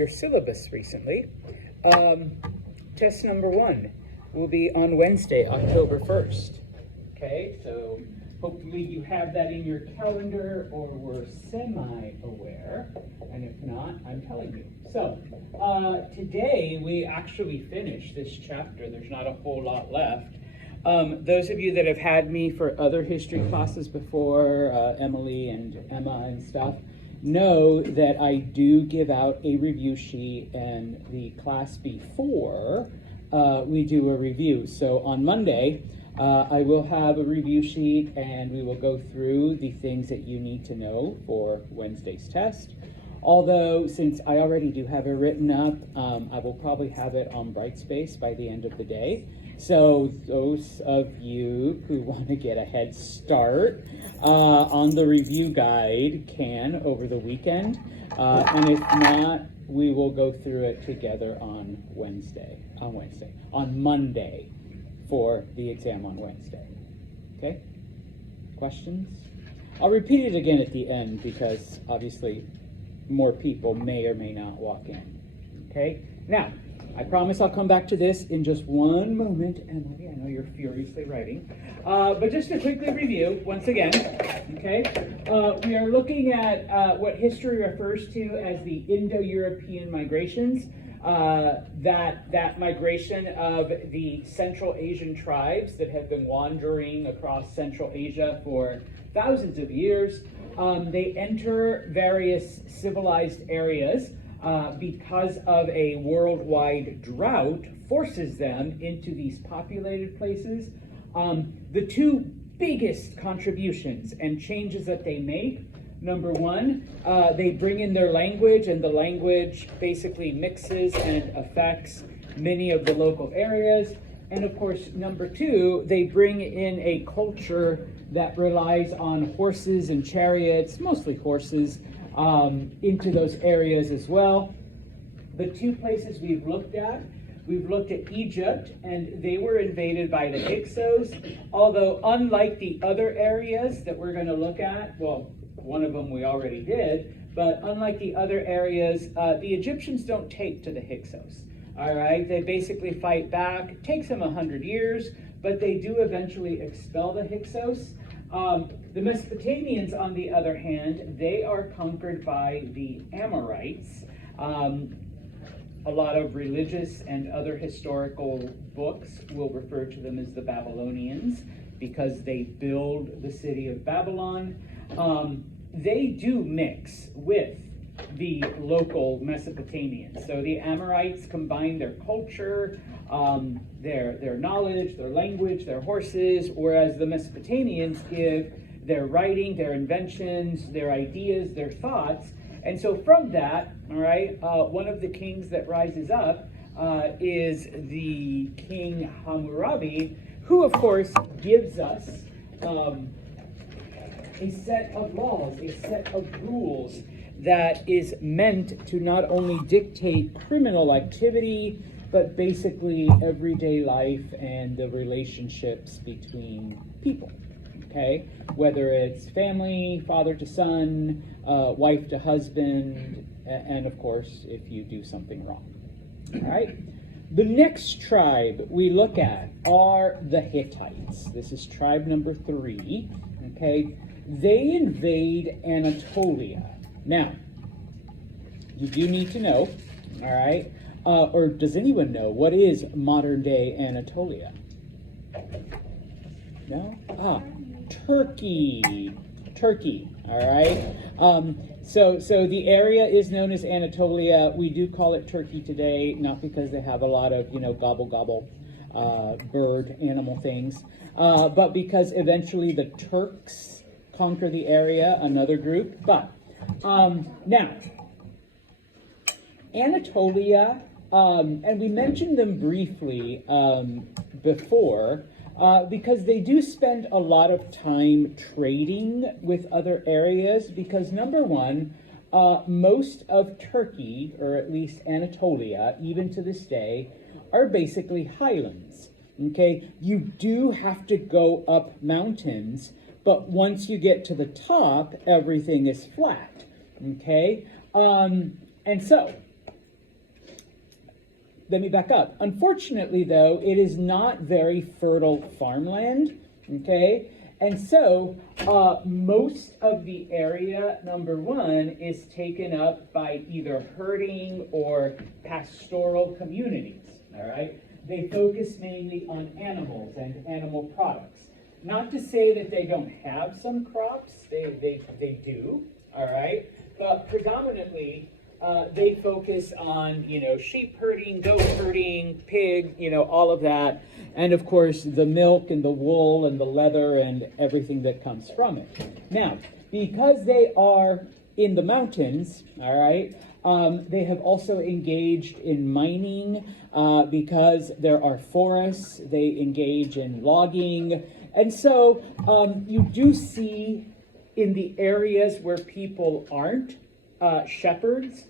your syllabus recently. Test number 1 will be on Wednesday, October 1st. Okay, so hopefully you have that in your calendar or were semi-aware, and if not, I'm telling you. So, today we actually finished this chapter. There's not a whole lot left. Those of you that have had me for other history classes before, Emily and Emma and stuff, know that I do give out a review sheet, and the class before we do a review. So on Monday, I will have a review sheet, and we will go through the things that you need to know for Wednesday's test. Although, since I already do have it written up, I will probably have it on Brightspace by the end of the day. So those of you who want to get a head start on the review guide can over the weekend. And if not, we will go through it together on Monday for the exam on Wednesday. Okay? Questions? I'll repeat it again at the end because obviously more people may or may not walk in. Okay? Now, I promise I'll come back to this in just one moment. Emily, I know you're furiously writing. But just to quickly review, once again, okay, we are looking at what history refers to as the Indo-European migrations. That migration of the Central Asian tribes that have been wandering across Central Asia for thousands of years. They enter various civilized areas because of a worldwide drought forces them into these populated places. The two biggest contributions and changes that they make, number one, they bring in their language, and the language basically mixes and affects many of the local areas. And of course, number two, they bring in a culture that relies on horses and chariots, mostly horses, into those areas as well. The two places we've looked at Egypt, and they were invaded by the Hyksos, although unlike the other areas that we're going to look at, well, one of them we already did, but unlike the other areas, the Egyptians don't take to the Hyksos. All right, they basically fight back. It takes them 100 years, but they do eventually expel the Hyksos. The Mesopotamians, on the other hand, they are conquered by the Amorites. A lot of religious and other historical books will refer to them as the Babylonians because they build the city of Babylon. They do mix with the local Mesopotamians. So the Amorites combine their culture, their knowledge, their language, their horses, whereas the Mesopotamians give their writing, their inventions, their ideas, their thoughts. And so from that, all right, one of the kings that rises up is the King Hammurabi, who of course gives us a set of laws, a set of rules that is meant to not only dictate criminal activity, but basically everyday life and the relationships between people. Okay, whether it's family, father to son, wife to husband, and of course, if you do something wrong. All right. The next tribe we look at are the Hittites. This is tribe number 3. Okay, they invade Anatolia. Now, you do need to know, all right, or does anyone know what is modern day Anatolia? No? Turkey, all right? So the area is known as Anatolia. We do call it Turkey today, not because they have a lot of, gobble gobble bird animal things, but because eventually the Turks conquer the area, another group. But now, Anatolia, and we mentioned them briefly before, because they do spend a lot of time trading with other areas, because number one, most of Turkey, or at least Anatolia, even to this day, are basically highlands. Okay, you do have to go up mountains, but once you get to the top, everything is flat. Okay, and so let me back up. Unfortunately, though, it is not very fertile farmland, okay? And so most of the area, number one, is taken up by either herding or pastoral communities, all right? They focus mainly on animals and animal products. Not to say that they don't have some crops, they do, all right? But predominantly, they focus on, sheep herding, goat herding, pig, all of that. And of course, the milk and the wool and the leather and everything that comes from it. Now, because they are in the mountains, all right, they have also engaged in mining because there are forests. They engage in logging. And so you do see in the areas where people aren't shepherds,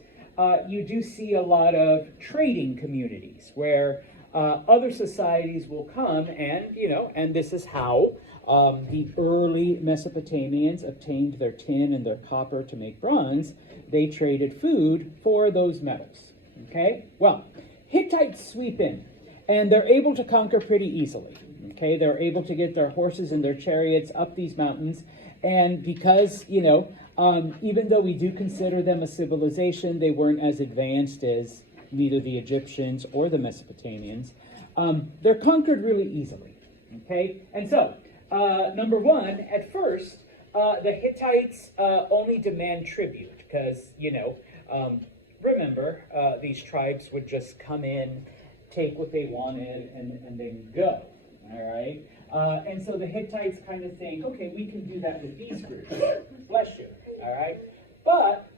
you do see a lot of trading communities where other societies will come and, and this is how the early Mesopotamians obtained their tin and their copper to make bronze. They traded food for those metals, okay? Well, Hittites sweep in, and they're able to conquer pretty easily, okay? They're able to get their horses and their chariots up these mountains, and because, even though we do consider them a civilization, they weren't as advanced as neither the Egyptians or the Mesopotamians. They're conquered really easily, okay? And so, number one, at first, the Hittites only demand tribute because, remember, these tribes would just come in, take what they wanted, and then go, all right? And so the Hittites kind of think, okay, we can do that with these groups. Bless you, all right? But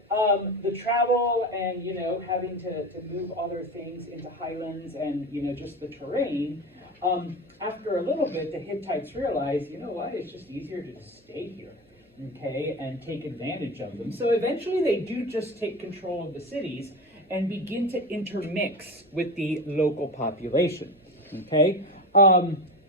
the travel and, having to move other things into highlands and, just the terrain, after a little bit, the Hittites realize, you know what, it's just easier to just stay here, okay, and take advantage of them. So eventually they do just take control of the cities and begin to intermix with the local population, okay?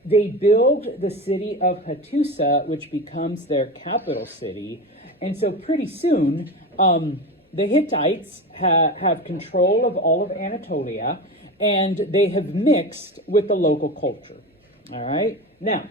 They build the city of Hattusa, which becomes their capital city, and so pretty soon, the Hittites have control of all of Anatolia, and they have mixed with the local culture, all right? Now,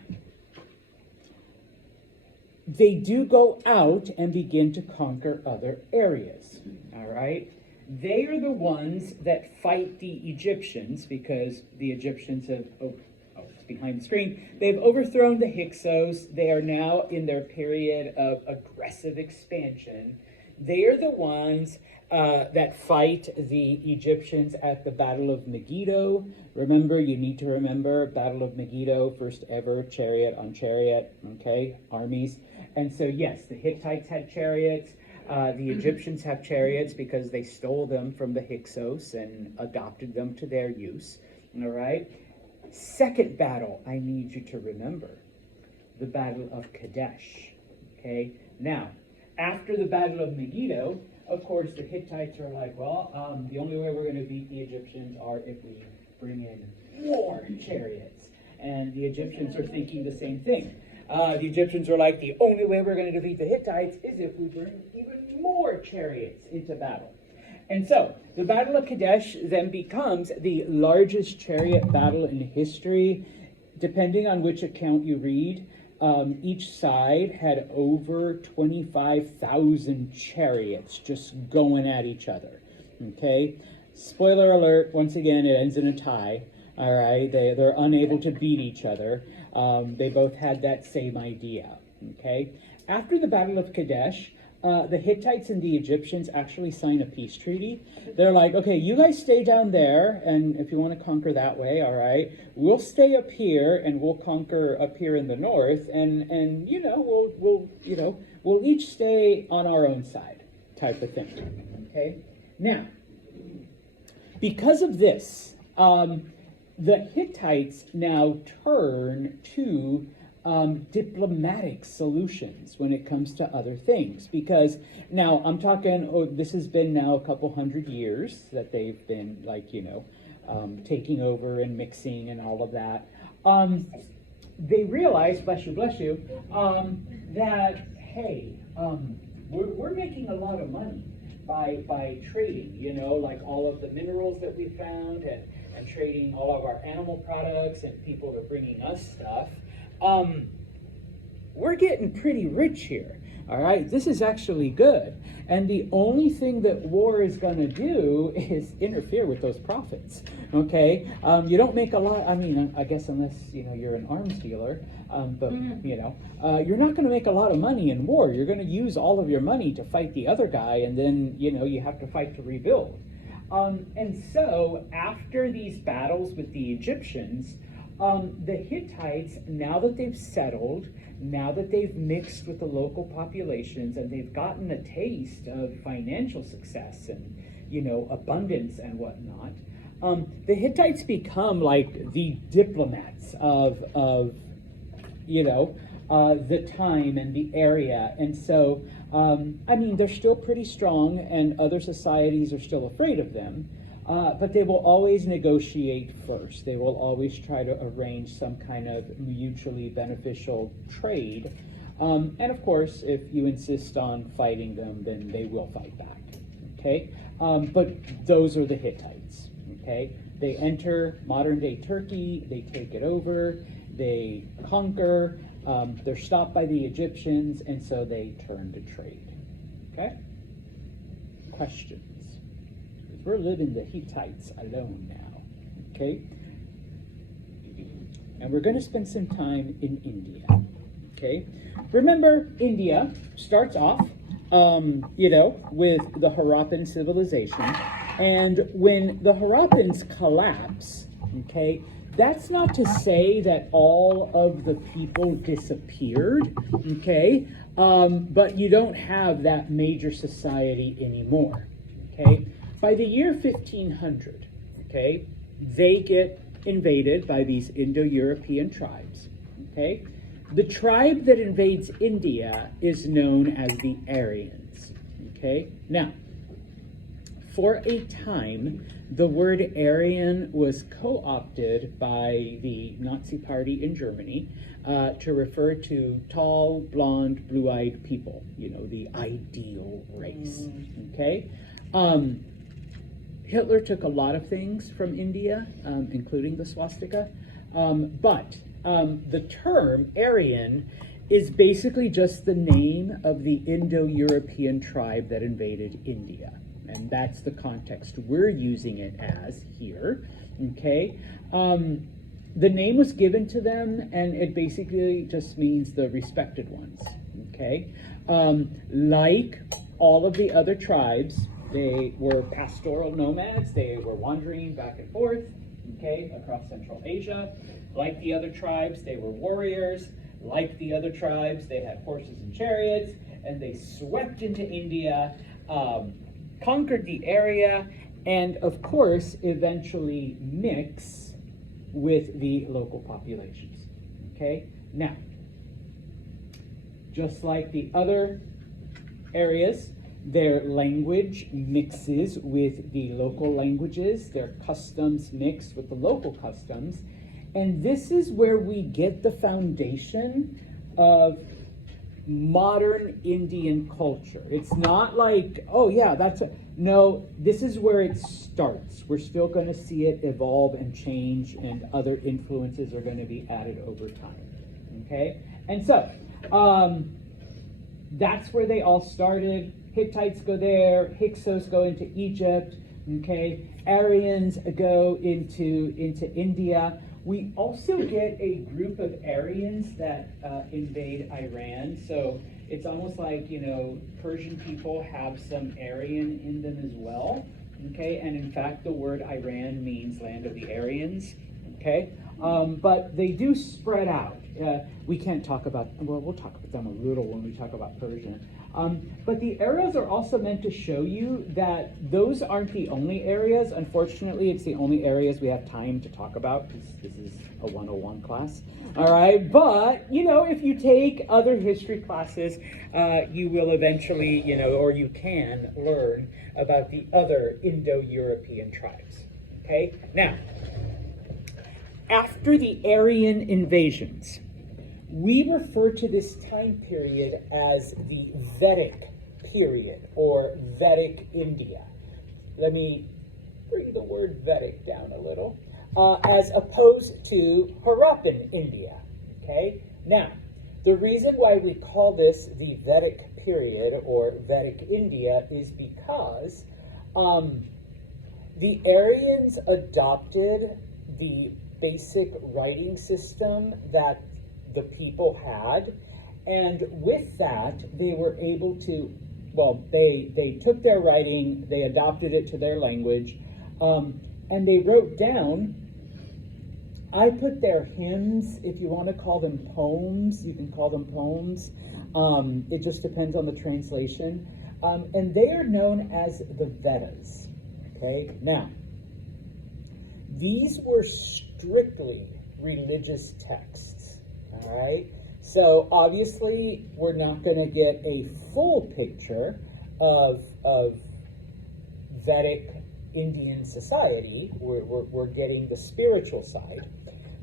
they do go out and begin to conquer other areas, all right? They are the ones that fight the Egyptians because the Egyptians have, it's behind the screen, they've overthrown the Hyksos. They are now in their period of aggressive expansion. They are the ones that fight the Egyptians at the Battle of Megiddo. Remember, you need to remember, Battle of Megiddo, first ever chariot on chariot, okay, armies. And so, yes, the Hittites had chariots. The Egyptians have chariots because they stole them from the Hyksos and adopted them to their use, all right? Second battle I need you to remember, the Battle of Kadesh, okay? Now, after the Battle of Megiddo, of course, the Hittites are like, well, the only way we're going to beat the Egyptians are if we bring in more chariots. And the Egyptians are thinking the same thing. The Egyptians are like, the only way we're going to defeat the Hittites is if we bring even more chariots into battle. And so, the Battle of Kadesh then becomes the largest chariot battle in history. Depending on which account you read, each side had over 25,000 chariots just going at each other, okay? Spoiler alert, once again, it ends in a tie, all right? They're unable to beat each other. They both had that same idea, okay? After the Battle of Kadesh, the Hittites and the Egyptians actually sign a peace treaty. They're like, okay, you guys stay down there, and if you want to conquer that way, all right, we'll stay up here, and we'll conquer up here in the north, and we'll each stay on our own side, type of thing. Okay. Now, because of this, the Hittites now turn to diplomatic solutions when it comes to other things, because now I'm talking, this has been now a couple hundred years that they've been taking over and mixing and all of that. They realize, bless you, that, hey, we're making a lot of money by trading, you know, like all of the minerals that we found and trading all of our animal products, and people are bringing us stuff. We're getting pretty rich here. All right, this is actually good. And the only thing that war is going to do is interfere with those profits. Okay, you don't make a lot. I mean, I guess unless you're an arms dealer, but you're not going to make a lot of money in war. You're going to use all of your money to fight the other guy, and then you have to fight to rebuild. And so after these battles with the Egyptians, the Hittites, now that they've settled, now that they've mixed with the local populations, and they've gotten a taste of financial success and abundance and whatnot, the Hittites become like the diplomats of the time and the area. And so they're still pretty strong, and other societies are still afraid of them. But they will always negotiate first. They will always try to arrange some kind of mutually beneficial trade. And of course, if you insist on fighting them, then they will fight back. Okay? But those are the Hittites. Okay? They enter modern-day Turkey. They take it over. They conquer. They're stopped by the Egyptians, and so they turn to trade. Okay? Questions? We're living the Hittites alone now, okay? And we're going to spend some time in India, okay? Remember, India starts off, with the Harappan civilization. And when the Harappans collapse, okay, that's not to say that all of the people disappeared, okay? But you don't have that major society anymore, okay? By the year 1500, okay, they get invaded by these Indo-European tribes, okay? The tribe that invades India is known as the Aryans, okay? Now, for a time, the word Aryan was co-opted by the Nazi Party in Germany to refer to tall, blonde, blue-eyed people, the ideal race, okay? Hitler took a lot of things from India, including the swastika, but the term Aryan is basically just the name of the Indo-European tribe that invaded India, and that's the context we're using it as here, okay? The name was given to them, and it basically just means the respected ones, okay? Like all of the other tribes, they were pastoral nomads. They were wandering back and forth, okay, across Central Asia. Like the other tribes, they were warriors. Like the other tribes, they had horses and chariots, and they swept into India, conquered the area, and of course, eventually mix with the local populations, okay? Now, just like the other areas, their language mixes with the local languages, their customs mix with the local customs, and this is where we get the foundation of modern Indian culture. It's not like, oh yeah, no, this is where it starts. We're still going to see it evolve and change, and other influences are going to be added over time, okay? And so, that's where they all started. Hittites go there, Hyksos go into Egypt, okay? Aryans go into India. We also get a group of Aryans that invade Iran. So it's almost like, Persian people have some Aryan in them as well, okay? And in fact, the word Iran means land of the Aryans, okay? But they do spread out. We can't talk about, we'll talk about them a little when we talk about Persian. But the areas are also meant to show you that those aren't the only areas. Unfortunately, it's the only areas we have time to talk about, because this is a 101 class. All right, but, if you take other history classes, you will eventually, or you can learn about the other Indo-European tribes. Okay, now, after the Aryan invasions, we refer to this time period as the Vedic period, or Vedic India. Let me bring the word Vedic down a little. As opposed to Harappan India. Okay? Now, the reason why we call this the Vedic period or Vedic India is because the Aryans adopted the basic writing system that the people had, and with that they were able to, well, they took their writing, they adopted it to their language, and they wrote down, I put their hymns, if you want to call them poems, you can call them poems. It just depends on the translation. And they are known as the Vedas. Okay, now, these were strictly religious texts. All right, so obviously we're not going to get a full picture of Vedic Indian society. We're getting the spiritual side.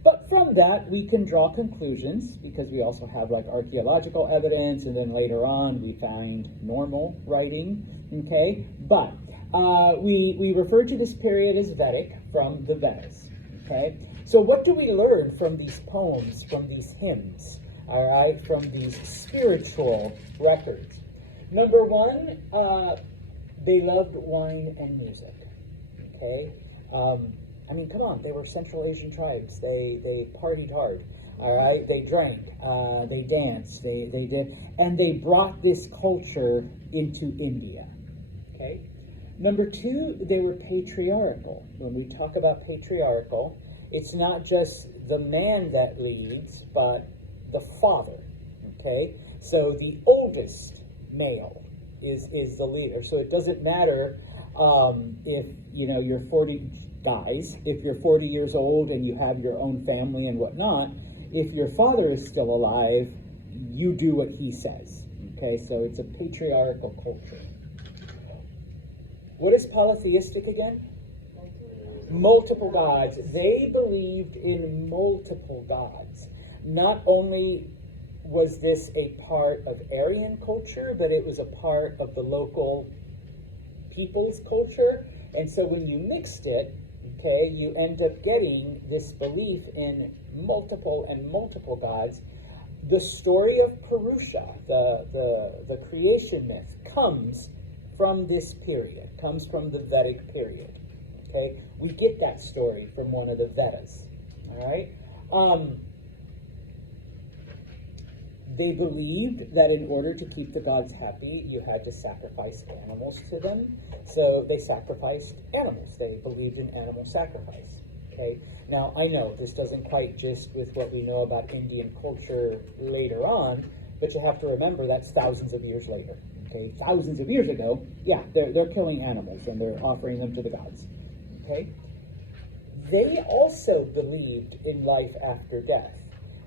But from that, we can draw conclusions, because we also have like archaeological evidence, and then later on we find normal writing, okay? But we refer to this period as Vedic from the Vedas, okay? So what do we learn from these poems, from these hymns, all right, from these spiritual records? Number one, they loved wine and music, okay? I mean, come on, they were Central Asian tribes. They partied hard, all right? They drank, they danced, they did, and they brought this culture into India, okay? Number two, they were patriarchal. When we talk about patriarchal, it's not just the man that leads, but the father, okay? So the oldest male is the leader. So it doesn't matter if, you know, you're 40... Guys, if you're 40 years old and you have your own family and whatnot, if your father is still alive, you do what he says. Okay, so it's a patriarchal culture. What is polytheistic again? Multiple gods. They believed in multiple gods. Not only was this a part of Aryan culture, but it was a part of the local people's culture. And so when you mixed it, okay, you end up getting this belief in multiple gods. The story of Purusha, the creation myth, comes from this period, comes from the Vedic period. Okay, we get that story from one of the Vedas. All right. They believed that in order to keep the gods happy, you had to sacrifice animals to them. So they sacrificed animals. They believed in animal sacrifice. Okay. Now, I know this doesn't quite gist with what we know about Indian culture later on, but you have to remember that's thousands of years later. Okay, thousands of years ago, yeah, they're killing animals and they're offering them to the gods. Okay. They also believed in life after death,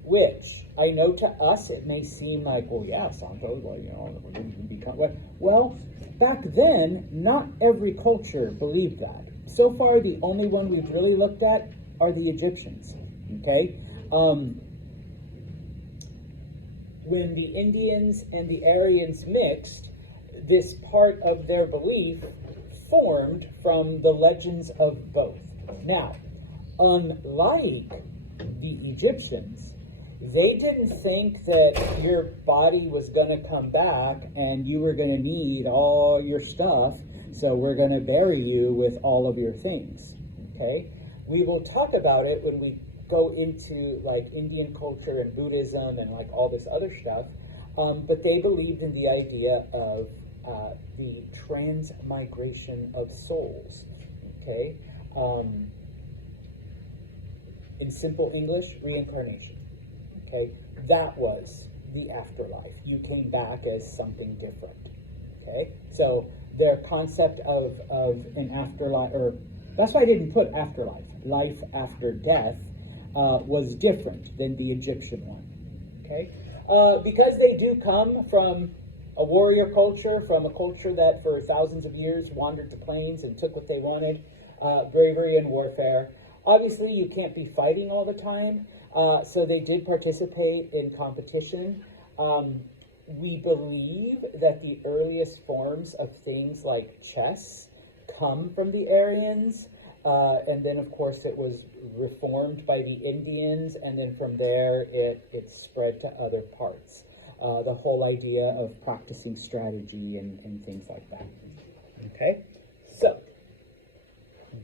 which I know to us it may seem like, well, yeah, Santo, well, you know, we're going to become what? Well, back then, not every culture believed that. So far, the only one we've really looked at are the Egyptians. Okay, when the Indians and the Aryans mixed, this part of their belief formed from the legends of both. Now, unlike the Egyptians, they didn't think that your body was going to come back and you were going to need all your stuff, so we're going to bury you with all of your things. Okay? We will talk about it when we go into like Indian culture and Buddhism and like all this other stuff, but they believed in the idea of the transmigration of souls. Okay? In simple English, reincarnation. Okay? That was the afterlife. You came back as something different. Okay? So their concept of an afterlife, or that's why I didn't put afterlife, life after death, was different than the Egyptian one. Okay? Because they do come from a warrior culture, from a culture that for thousands of years wandered the plains and took what they wanted, bravery and warfare. Obviously, you can't be fighting all the time, so they did participate in competition. We believe that the earliest forms of things like chess come from the Aryans, and then, of course, it was reformed by the Indians, and then from there it spread to other parts. The whole idea of practicing strategy and things like that. Okay, so,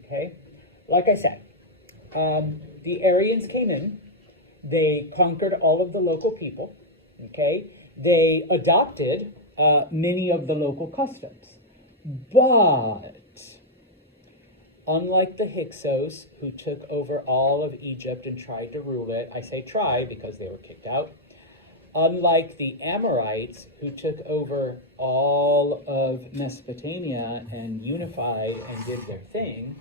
okay, like I said, the Aryans came in, they conquered all of the local people, okay, they adopted many of the local customs, but unlike the Hyksos, who took over all of Egypt and tried to rule it, I say try because they were kicked out, unlike the Amorites, who took over all of Mesopotamia and unified and did their thing,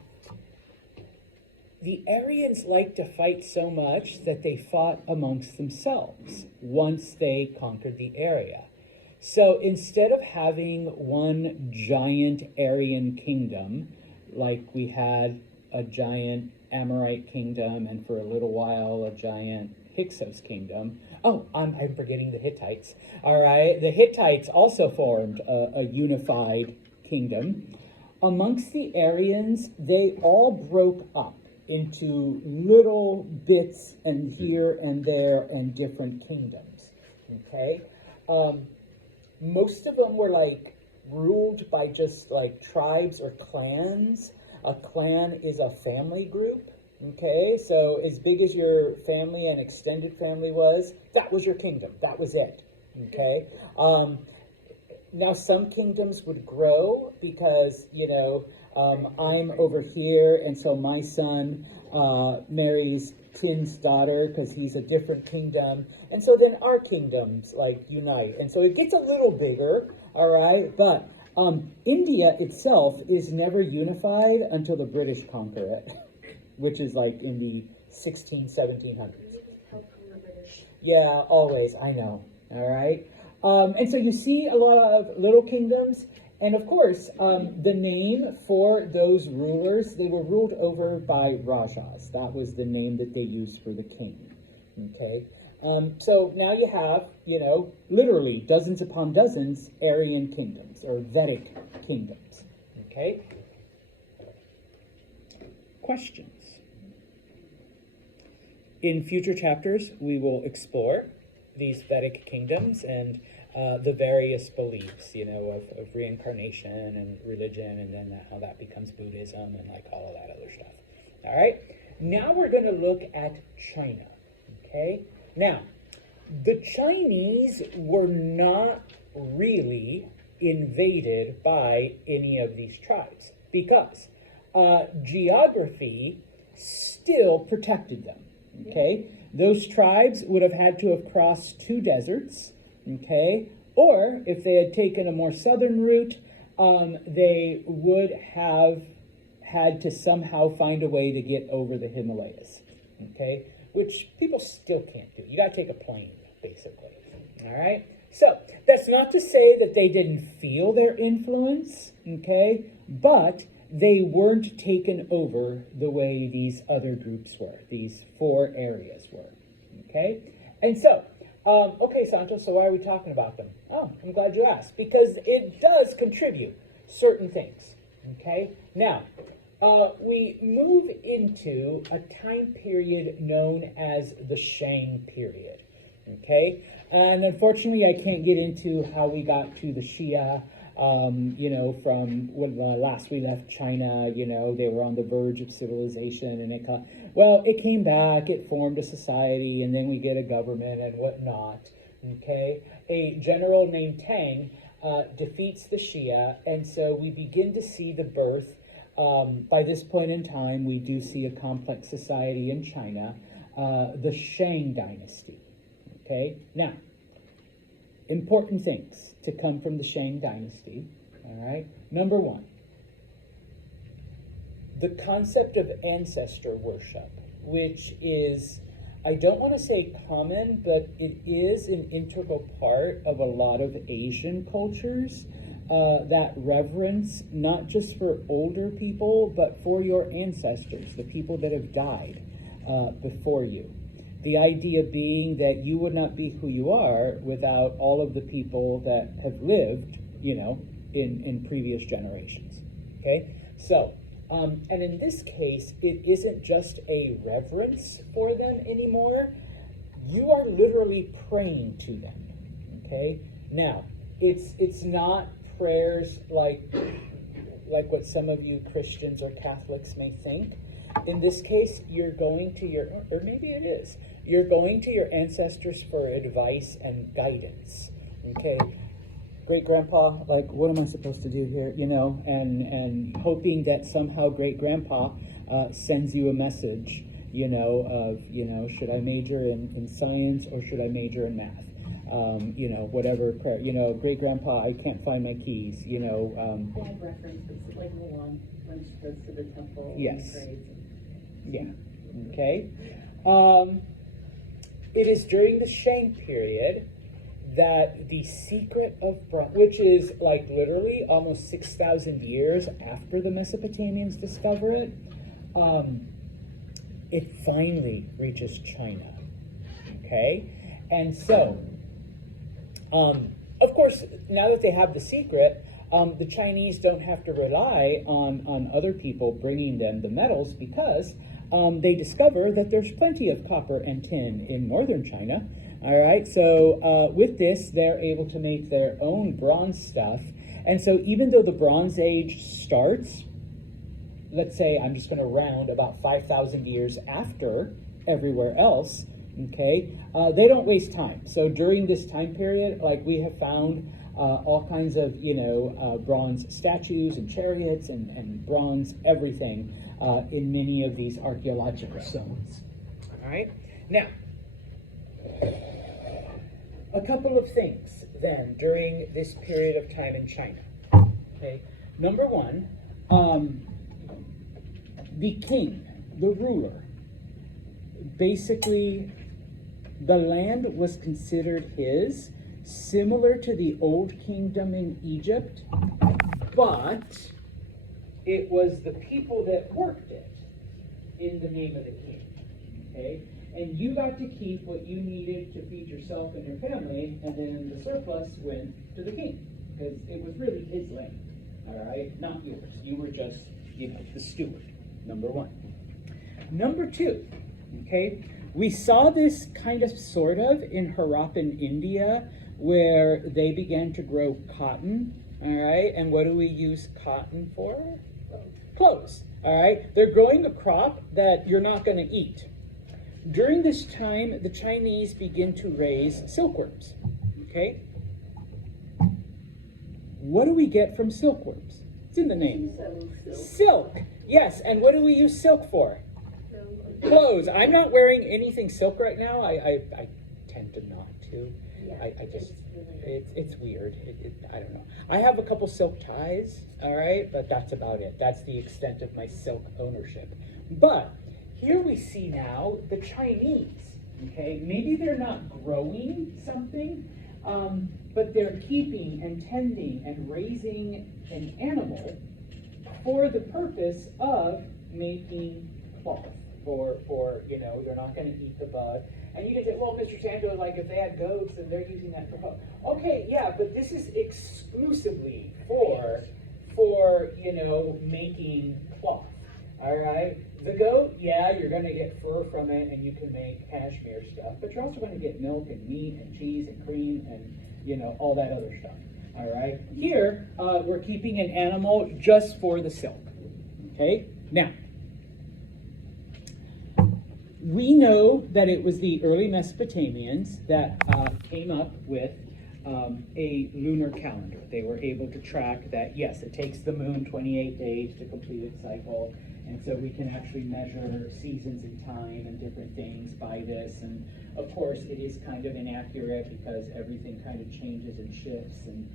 the Aryans liked to fight so much that they fought amongst themselves once they conquered the area. So instead of having one giant Aryan kingdom, like we had a giant Amorite kingdom and for a little while a giant Hyksos kingdom. Oh, I'm forgetting the Hittites. All right, the Hittites also formed a unified kingdom. Amongst the Aryans, they all broke up into little bits and here and there and different kingdoms. Okay, most of them were like ruled by just like tribes or clans. A clan is a family group. Okay, so as big as your family and extended family was, that was your kingdom. That was it. Okay. Now some kingdoms would grow because, you know, I'm over here, and so my son marries Tin's daughter because he's a different kingdom, and so then our kingdoms like unite, and so it gets a little bigger. All right, but India itself is never unified until the British conquer it, which is like in the 1700s. Help from the British. Yeah, always. I know. All right. And so you see a lot of little kingdoms. And of course, the name for those rulers, they were ruled over by Rajas. That was the name that they used for the king. Okay. So now you have, you know, literally dozens upon dozens Aryan kingdoms or Vedic kingdoms. Okay. Questions? In future chapters, we will explore these Vedic kingdoms and the various beliefs, you know, of reincarnation and religion, and then how that becomes Buddhism and like all of that other stuff. All right. Now we're going to look at China. Okay. Now, the Chinese were not really invaded by any of these tribes because geography still protected them. Okay, those tribes would have had to have crossed 2 deserts. Okay, or if they had taken a more southern route, they would have had to somehow find a way to get over the Himalayas. Okay, which people still can't do. You got to take a plane, basically. All right. So that's not to say that they didn't feel their influence. Okay, but they weren't taken over the way these other groups were, these 4 areas were, okay? And so, okay, Santos, so why are we talking about them? Oh, I'm glad you asked, because it does contribute certain things, okay? Now, we move into a time period known as the Shang period, okay? And unfortunately, I can't get into how we got to the Xia. You know, from when last we left China, you know, they were on the verge of civilization, and it came back, it formed a society, and then we get a government and whatnot, okay? A general named Tang defeats the Xia, and so we begin to see the birth. By this point in time, we do see a complex society in China, the Shang dynasty, okay? Now, important things to come from the Shang dynasty, all right? Number 1, the concept of ancestor worship, which is, I don't want to say common, but it is an integral part of a lot of Asian cultures, that reverence, not just for older people, but for your ancestors, the people that have died before you. The idea being that you would not be who you are without all of the people that have lived, in previous generations. Okay? So, and in this case, it isn't just a reverence for them anymore. You are literally praying to them. Okay? Now, it's not prayers like what some of you Christians or Catholics may think. In this case, you're going to or maybe it is, you're going to your ancestors for advice and guidance. Okay? Great-grandpa, like, what am I supposed to do here? And hoping that somehow great-grandpa sends you a message, of, should I major in science or should I major in math? Whatever prayer, great-grandpa, I can't find my keys, Dad references, like Mulan, when she goes to the temple. Yes. And prays. Yeah. Okay. It is during the Shang period that the secret of bronze, which is like literally almost 6,000 years after the Mesopotamians discover it, it finally reaches China. Okay? And so, of course, now that they have the secret, the Chinese don't have to rely on other people bringing them the metals because they discover that there's plenty of copper and tin in northern China. All right, so with this, they're able to make their own bronze stuff. And so even though the Bronze Age starts, let's say, I'm just going to round about 5,000 years after everywhere else, okay, they don't waste time. So during this time period, like we have found all kinds of, bronze statues and chariots and bronze everything in many of these archaeological zones. All right, now, a couple of things then during this period of time in China. Okay, number one, the king, the ruler, basically the land was considered his, similar to the old kingdom in Egypt, but it was the people that worked it in the name of the king. Okay? And you got to keep what you needed to feed yourself and your family, and then the surplus went to the king, because it was really his land, all right, not yours. You were just, the steward, number one. Number two, okay, we saw this kind of sort of in Harappan, India, where they began to grow cotton, all right, and what do we use cotton for? Clothes, all right? They're growing a crop that you're not going to eat. During this time, the Chinese begin to raise silkworms, okay? What do we get from silkworms? It's in the name. Silk, yes, and what do we use silk for? Clothes. I'm not wearing anything silk right now. I tend to not to. I just, it's weird. I don't know. I have a couple silk ties, all right, but that's about it. That's the extent of my silk ownership. But here we see now the Chinese, okay? Maybe they're not growing something, but they're keeping and tending and raising an animal for the purpose of making cloth. For you're not going to eat the bud. And you can say, well, Mr. Santo, like if they had goats and they're using that for cloth. Okay, yeah, but this is exclusively for making cloth. All right? The goat, yeah, you're going to get fur from it and you can make cashmere stuff, but you're also going to get milk and meat and cheese and cream and, all that other stuff. All right? Here, we're keeping an animal just for the silk. Okay? Now, we know that it was the early Mesopotamians that came up with a lunar calendar. They were able to track that, yes, it takes the moon 28 days to complete its cycle, and so we can actually measure seasons and time and different things by this. And of course, it is kind of inaccurate because everything kind of changes and shifts, and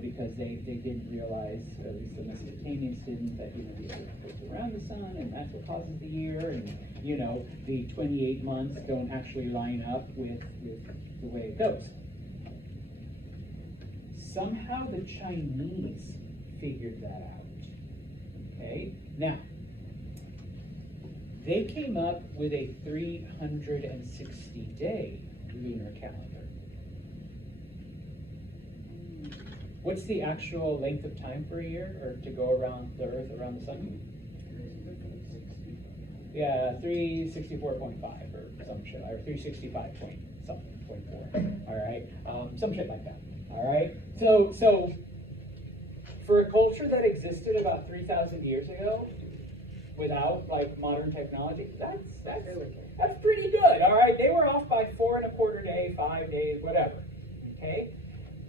because they didn't realize, or at least the Mesopotamians didn't, that the earth goes around the sun, and that's what causes the year, and the 28 months don't actually line up with the way it goes. Somehow the Chinese figured that out. Okay? Now, they came up with a 360-day lunar calendar. What's the actual length of time for a year, or to go around the Earth, around the sun? Yeah, 364.5 or some shit, or 365 point something, 0.4. All right, some shit like that. All right, so for a culture that existed about 3,000 years ago, without like modern technology, that's pretty good. All right, they were off by 4.25 days, 5 days, whatever. Okay,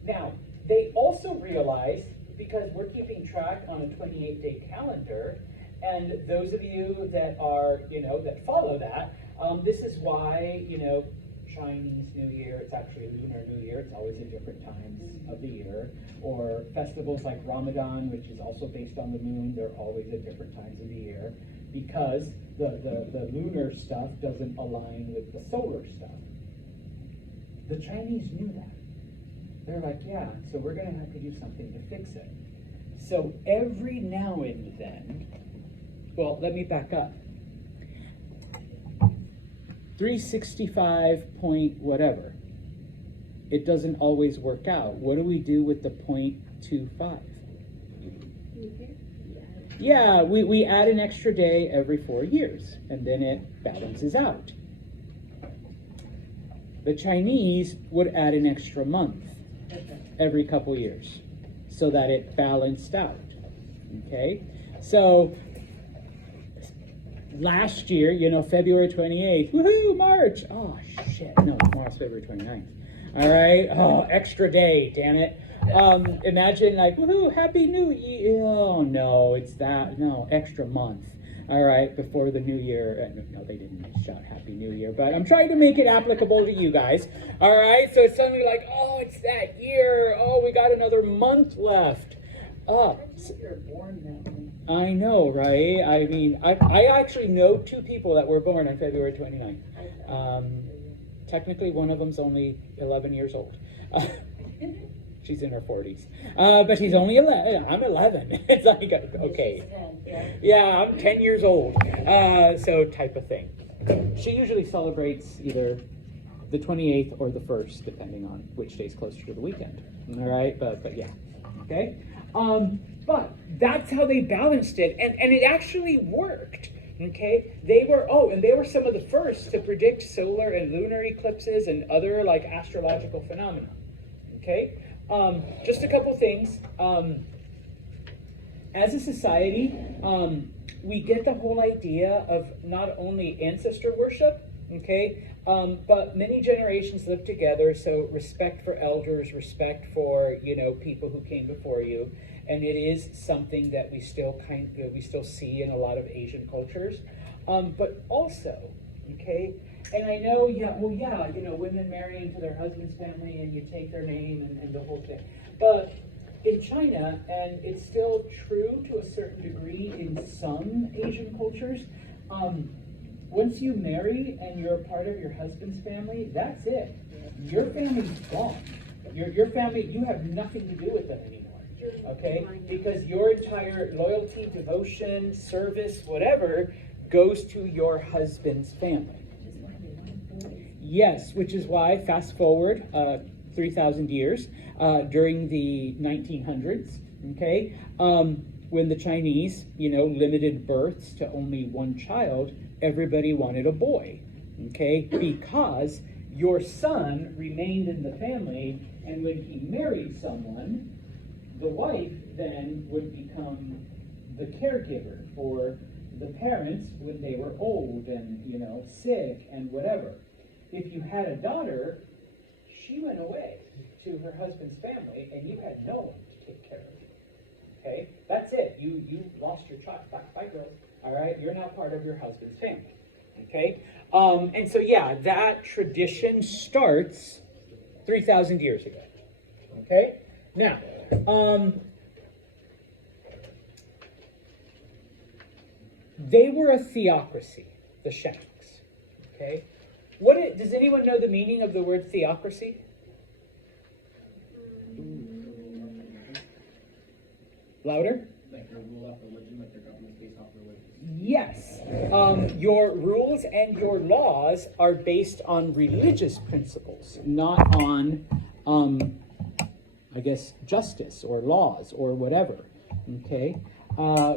now they also realized, because we're keeping track on a 28-day calendar, and those of you that are, that follow that, this is why, Chinese New Year, it's actually Lunar New Year, it's always at different times of the year, or festivals like Ramadan, which is also based on the moon, they're always at different times of the year, because the lunar stuff doesn't align with the solar stuff. The Chinese knew that. They're like, yeah, so we're going to have to do something to fix it. So every now and then, well, let me back up. 365 point whatever. It doesn't always work out. What do we do with the 0.25? Yeah, we add an extra day every 4 years, and then it balances out. The Chinese would add an extra month every couple years so that it balanced out. Okay? So last year, February 28th, woohoo, March. Oh, shit. No, tomorrow's February 29th. All right? Oh, extra day, damn it. Imagine like, woohoo, Happy New Year. Oh, no, it's that. No, extra month. All right, before the new year. No, they didn't shout Happy New Year, but I'm trying to make it applicable to you guys. All right, so it's suddenly like, oh, it's that year. Oh, we got another month left. You're born that way. I know, right? I mean, I actually know 2 people that were born on February 29th. Technically, one of them's only 11 years old. She's in her 40s. But she's only 11. I'm 11. It's like, okay. Yeah, I'm 10 years old. So type of thing. She usually celebrates either the 28th or the 1st, depending on which day's closer to the weekend. All right, but yeah. Okay? But that's how they balanced it, and it actually worked. Okay, they were some of the first to predict solar and lunar eclipses and other like astrological phenomena. Okay, just a couple things. As a society, we get the whole idea of not only ancestor worship, okay, but many generations live together. So respect for elders, respect for people who came before you. And it is something that we still see in a lot of Asian cultures, but also, okay. And I know, women marry into their husband's family, and you take their name and the whole thing. But in China, and it's still true to a certain degree in some Asian cultures, once you marry and you're a part of your husband's family, that's it. Your family's gone. Your family, you have nothing to do with them anymore. Okay? Because your entire loyalty, devotion, service, whatever, goes to your husband's family. Yes, which is why, fast forward 3,000 years, during the 1900s, okay, when the Chinese, limited births to only one child, everybody wanted a boy, okay, because your son remained in the family, and when he married someone, the wife then would become the caregiver for the parents when they were old and, sick and whatever. If you had a daughter, she went away to her husband's family, and you had no one to take care of you. Okay? That's it. You lost your child. Bye, girls. All right? You're now part of your husband's family. Okay? And so, yeah, that tradition starts 3,000 years ago. Okay? Now, they were a theocracy, the Shanks. Okay? Does anyone know the meaning of the word theocracy? Louder? Like they rule off religion, like their government's based off religion. Yes, your rules and your laws are based on religious principles, not on, I guess, justice or laws or whatever. Okay,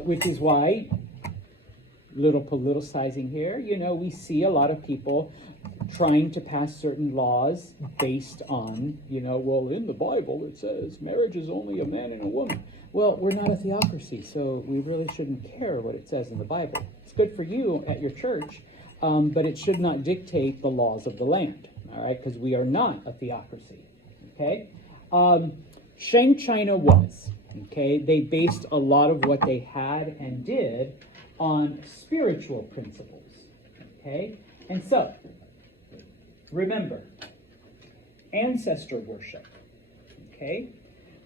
which is why, little politicizing here, we see a lot of people trying to pass certain laws based on, well, in the Bible it says marriage is only a man and a woman. Well, we're not a theocracy, so we really shouldn't care what it says in the Bible. It's good for you at your church, but it should not dictate the laws of the land, all right, because we are not a theocracy, okay? Shang China was, okay? They based a lot of what they had and did on spiritual principles, okay? And so, remember, ancestor worship, okay?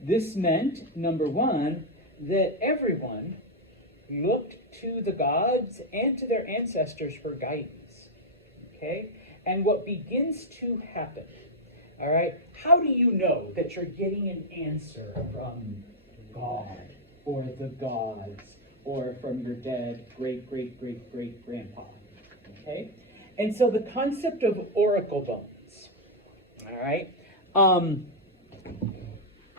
This meant, number one, that everyone looked to the gods and to their ancestors for guidance, okay? And what begins to happen, all right, how do you know that you're getting an answer from God or the gods or from your dead great-great-great-great-grandpa, okay? And so the concept of oracle bones, all right,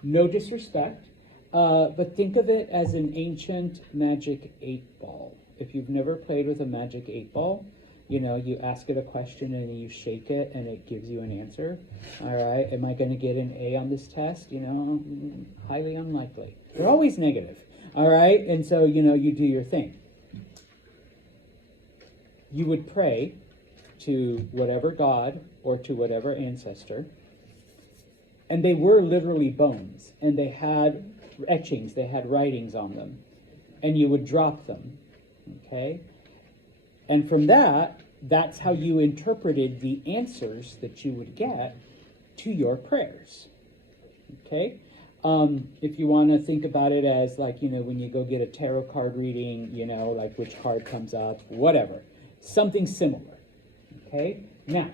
no disrespect, but think of it as an ancient magic 8-ball. If you've never played with a magic 8-ball, you ask it a question and you shake it and it gives you an answer. All right, am I going to get an A on this test? Highly unlikely. They're always negative. All right, and so, you do your thing. You would pray to whatever god or to whatever ancestor, and they were literally bones, and they had etchings, they had writings on them, and you would drop them, okay? And from that's how you interpreted the answers that you would get to your prayers, okay? If you want to think about it as like, when you go get a tarot card reading, like which card comes up, whatever, something similar, okay? Now,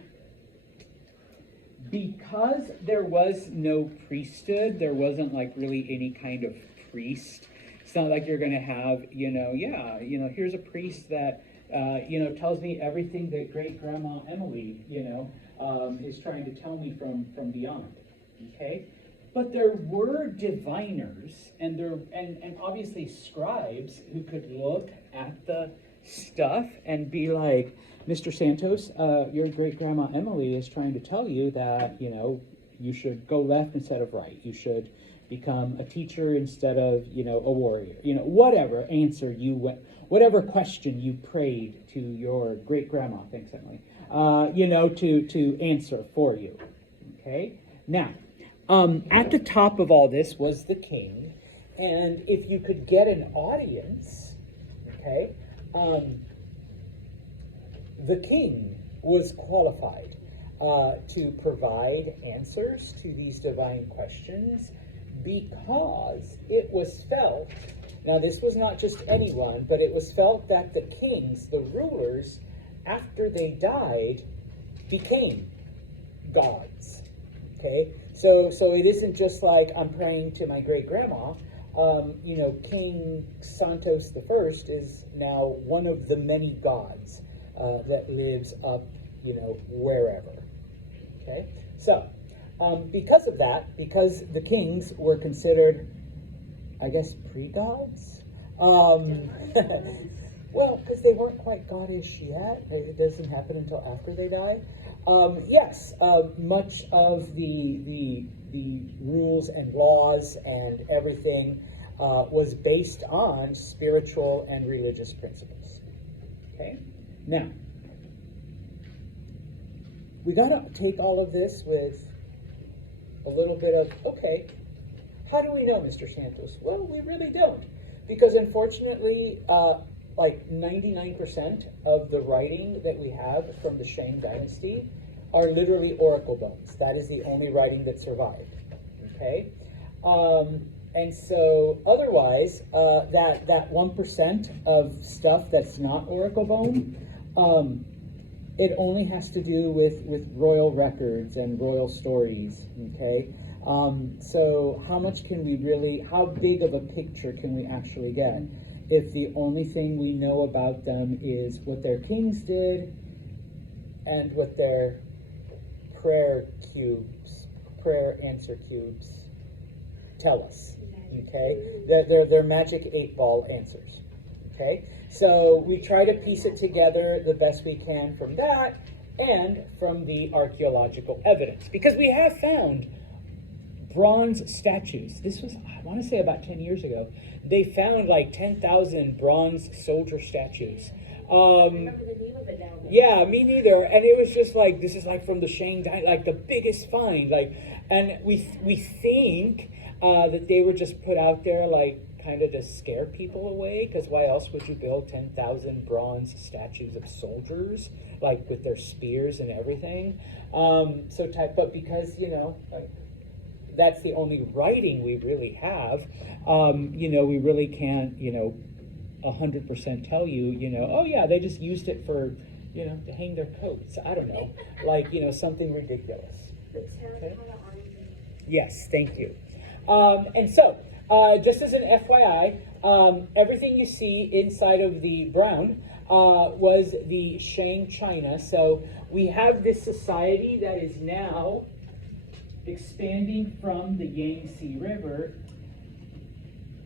because there was no priesthood, there wasn't like really any kind of priest. It's not like you're going to have, here's a priest that, tells me everything that great grandma Emily, is trying to tell me from beyond. Okay, but there were diviners and obviously scribes who could look at the stuff and be like, Mr. Santos, your great-grandma Emily is trying to tell you that, you should go left instead of right. You should become a teacher instead of, a warrior. Whatever answer whatever question you prayed to your great-grandma, thanks, Emily, to answer for you. Okay? Now, at the top of all this was the king, and if you could get an audience, okay, the king was qualified to provide answers to these divine questions because it was felt, now this was not just anyone, but it was felt that the kings, the rulers, after they died, became gods. Okay? So it isn't just like I'm praying to my great-grandma. King Santos I is now one of the many gods that lives up, wherever. Okay? So, because of that, because the kings were considered, I guess, pre-gods? Well, because they weren't quite goddish yet. It doesn't happen until after they die. Yes, much of the rules and laws and everything was based on spiritual and religious principles. Okay? Now, we got to take all of this with a little bit of, okay, how do we know, Mr. Santos? Well, we really don't. Because unfortunately, like 99% of the writing that we have from the Shang dynasty are literally oracle bones. That is the only writing that survived. Okay? And so otherwise, that 1% of stuff that's not oracle bone, it only has to do with royal records and royal stories, okay? So how much can we really, how big of a picture can we actually get? if the only thing we know about them is what their kings did and what their prayer answer cubes tell us? Okay, they're magic 8-ball answers. Okay, so we try to piece it together the best we can from that and from the archaeological evidence, because we have found bronze statues. This was, I want to say, about 10 years ago. They found like 10,000 bronze soldier statues. I remember the name of it now. But Yeah, me neither. And it was just like, this is like from the Shang, like the biggest find. Like, and we think that they were just put out there like kind of to scare people away, because why else would you build 10,000 bronze statues of soldiers, like with their spears and everything? But because, like, that's the only writing we really have, we really can't, 100% tell you, oh yeah, they just used it for, to hang their coats. I don't know, like, something ridiculous. The Okay. terracotta army. Yes, thank you. And so, just as an FYI, everything you see inside of the brown was the Shang China. So we have this society that is now expanding from the Yangtze River.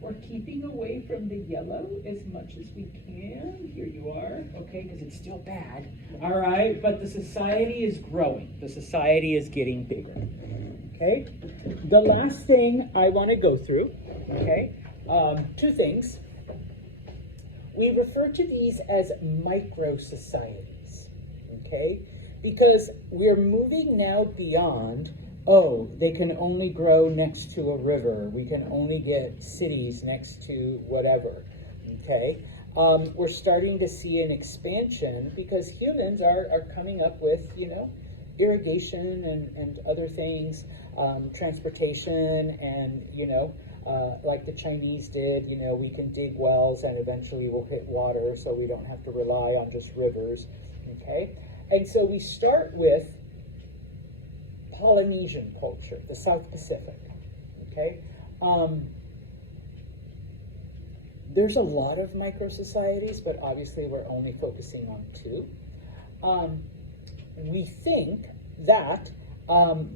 We're keeping away from the yellow as much as we can. Here you are, okay, because it's still bad. All right, but the society is growing. The society is getting bigger. Okay, the last thing I want to go through, okay, two things. We refer to these as micro societies, okay, because we're moving now beyond, they can only grow next to a river. We can only get cities next to whatever, okay? We're starting to see an expansion because humans are coming up with, irrigation and other things, transportation, and, like the Chinese did, we can dig wells and eventually we'll hit water, so we don't have to rely on just rivers, okay? And so we start with Polynesian culture, the South Pacific, okay? There's a lot of micro-societies, but obviously we're only focusing on two. We think that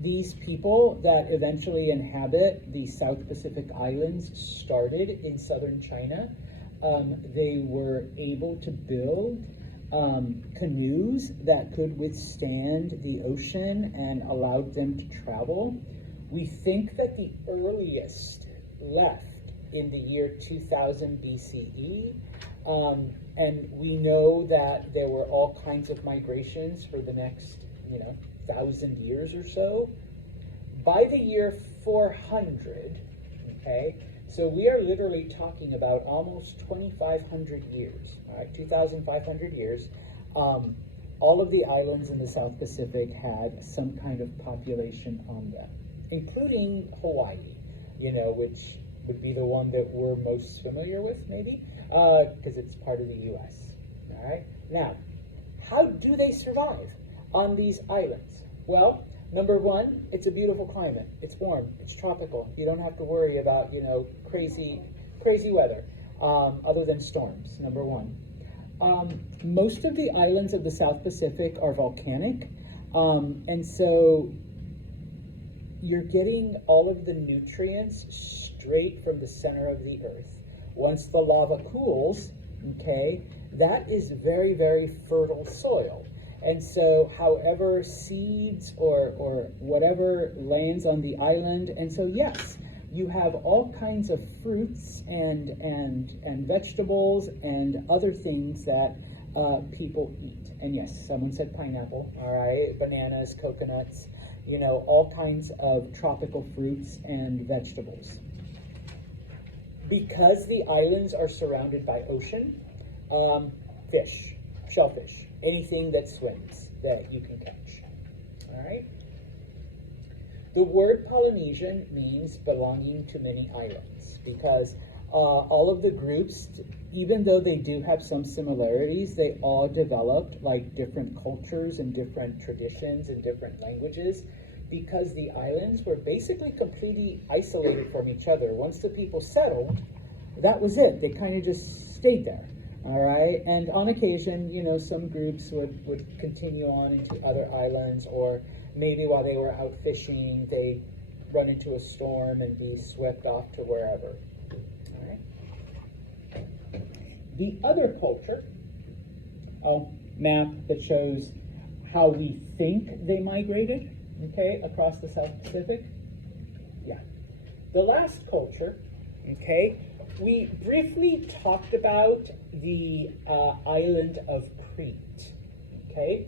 these people that eventually inhabit the South Pacific Islands started in southern China. They were able to build canoes that could withstand the ocean and allowed them to travel. We think that the earliest left in the year 2000 BCE, and we know that there were all kinds of migrations for the next, 1,000 years or so. By the year 400, okay, so we are literally talking about almost 2,500 years, all right, 2,500 years. All of the islands in the South Pacific had some kind of population on them, including Hawaii, which would be the one that we're most familiar with, maybe, because it's part of the U.S., all right? Now, how do they survive on these islands? Well, number one, it's a beautiful climate. It's warm. It's tropical. You don't have to worry about, crazy weather, other than storms, number one. Most of the islands of the South Pacific are volcanic, and so you're getting all of the nutrients straight from the center of the earth. Once the lava cools, okay, that is very, very fertile soil. And so however seeds or whatever lands on the island, and so yes, you have all kinds of fruits and vegetables and other things that people eat. And yes, someone said pineapple, all right, bananas, coconuts, all kinds of tropical fruits and vegetables. Because the islands are surrounded by ocean, fish, shellfish, anything that swims that you can catch, all right? The word Polynesian means belonging to many islands, because all of the groups, even though they do have some similarities, they all developed like different cultures and different traditions and different languages, because the islands were basically completely isolated from each other. Once the people settled, that was it. They kind of just stayed there. All right, and on occasion, you know, some groups would continue on into other islands, or maybe while they were out fishing, they run into a storm and be swept off to wherever. All right. The other culture, a map that shows how we think they migrated, okay, across the South Pacific. Yeah. The last culture, okay, we briefly talked about the island of Crete, okay?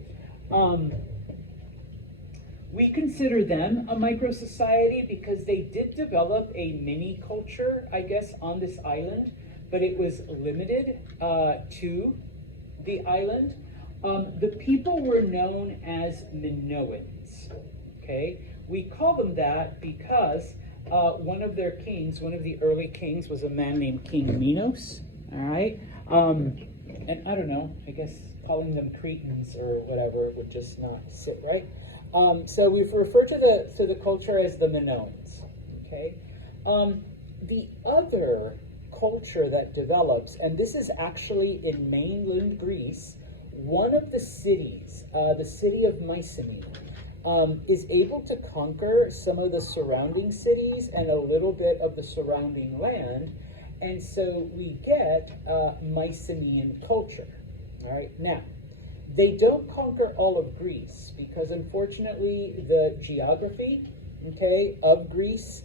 We consider them a micro-society because they did develop a mini culture, I guess, on this island, but it was limited to the island. The people were known as Minoans, okay? We call them that because one of their kings, one of the early kings, was a man named King Minos, all right? And I don't know, I guess calling them Cretans or whatever would just not sit right. So we've referred to the culture as the Minoans, okay? The other culture that develops, and this is actually in mainland Greece, one of the cities, the city of Mycenae, is able to conquer some of the surrounding cities and a little bit of the surrounding land, and so we get Mycenaean culture. All right, now, they don't conquer all of Greece because unfortunately the geography, okay, of Greece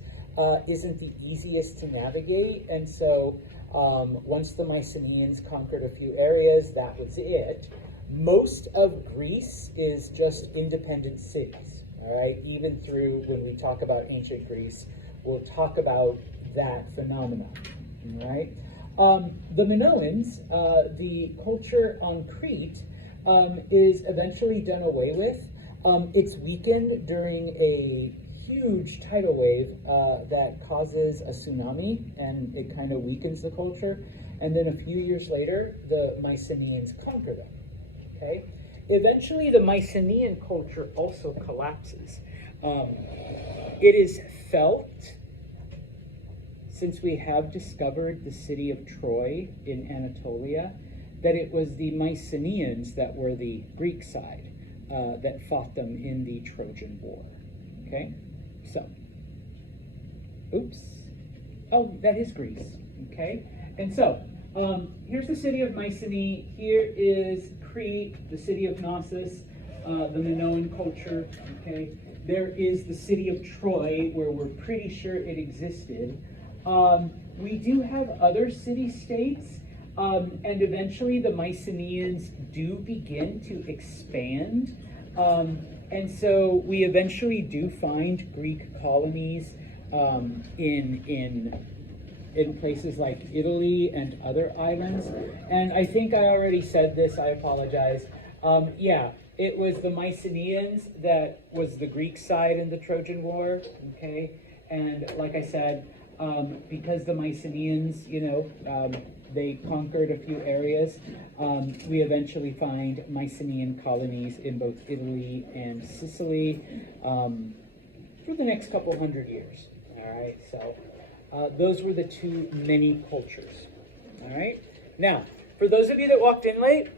isn't the easiest to navigate, and so once the Mycenaeans conquered a few areas, that was it. Most of Greece is just independent cities, all right? Even through when we talk about ancient Greece, we'll talk about that phenomenon, all right? The Minoans, the culture on Crete, is eventually done away with. It's weakened during a huge tidal wave that causes a tsunami, and it kind of weakens the culture. And then a few years later, the Mycenaeans conquer them. Okay. Eventually, the Mycenaean culture also collapses. It is felt, since we have discovered the city of Troy in Anatolia, that it was the Mycenaeans that were the Greek side that fought them in the Trojan War. Okay, so, oops. Oh, that is Greece. Okay, and so here's the city of Mycenae. Here is Crete, the city of Knossos, the Minoan culture, okay? There is the city of Troy, where we're pretty sure it existed. We do have other city-states, and eventually the Mycenaeans do begin to expand. And so we eventually do find Greek colonies in places like Italy and other islands. And I think I already said this, I apologize. Yeah, it was the Mycenaeans that was the Greek side in the Trojan War, okay? And like I said, because the Mycenaeans, you know, they conquered a few areas, we eventually find Mycenaean colonies in both Italy and Sicily for the next couple hundred years, all right? So those were the two many cultures, all right? Now, for those of you that walked in late,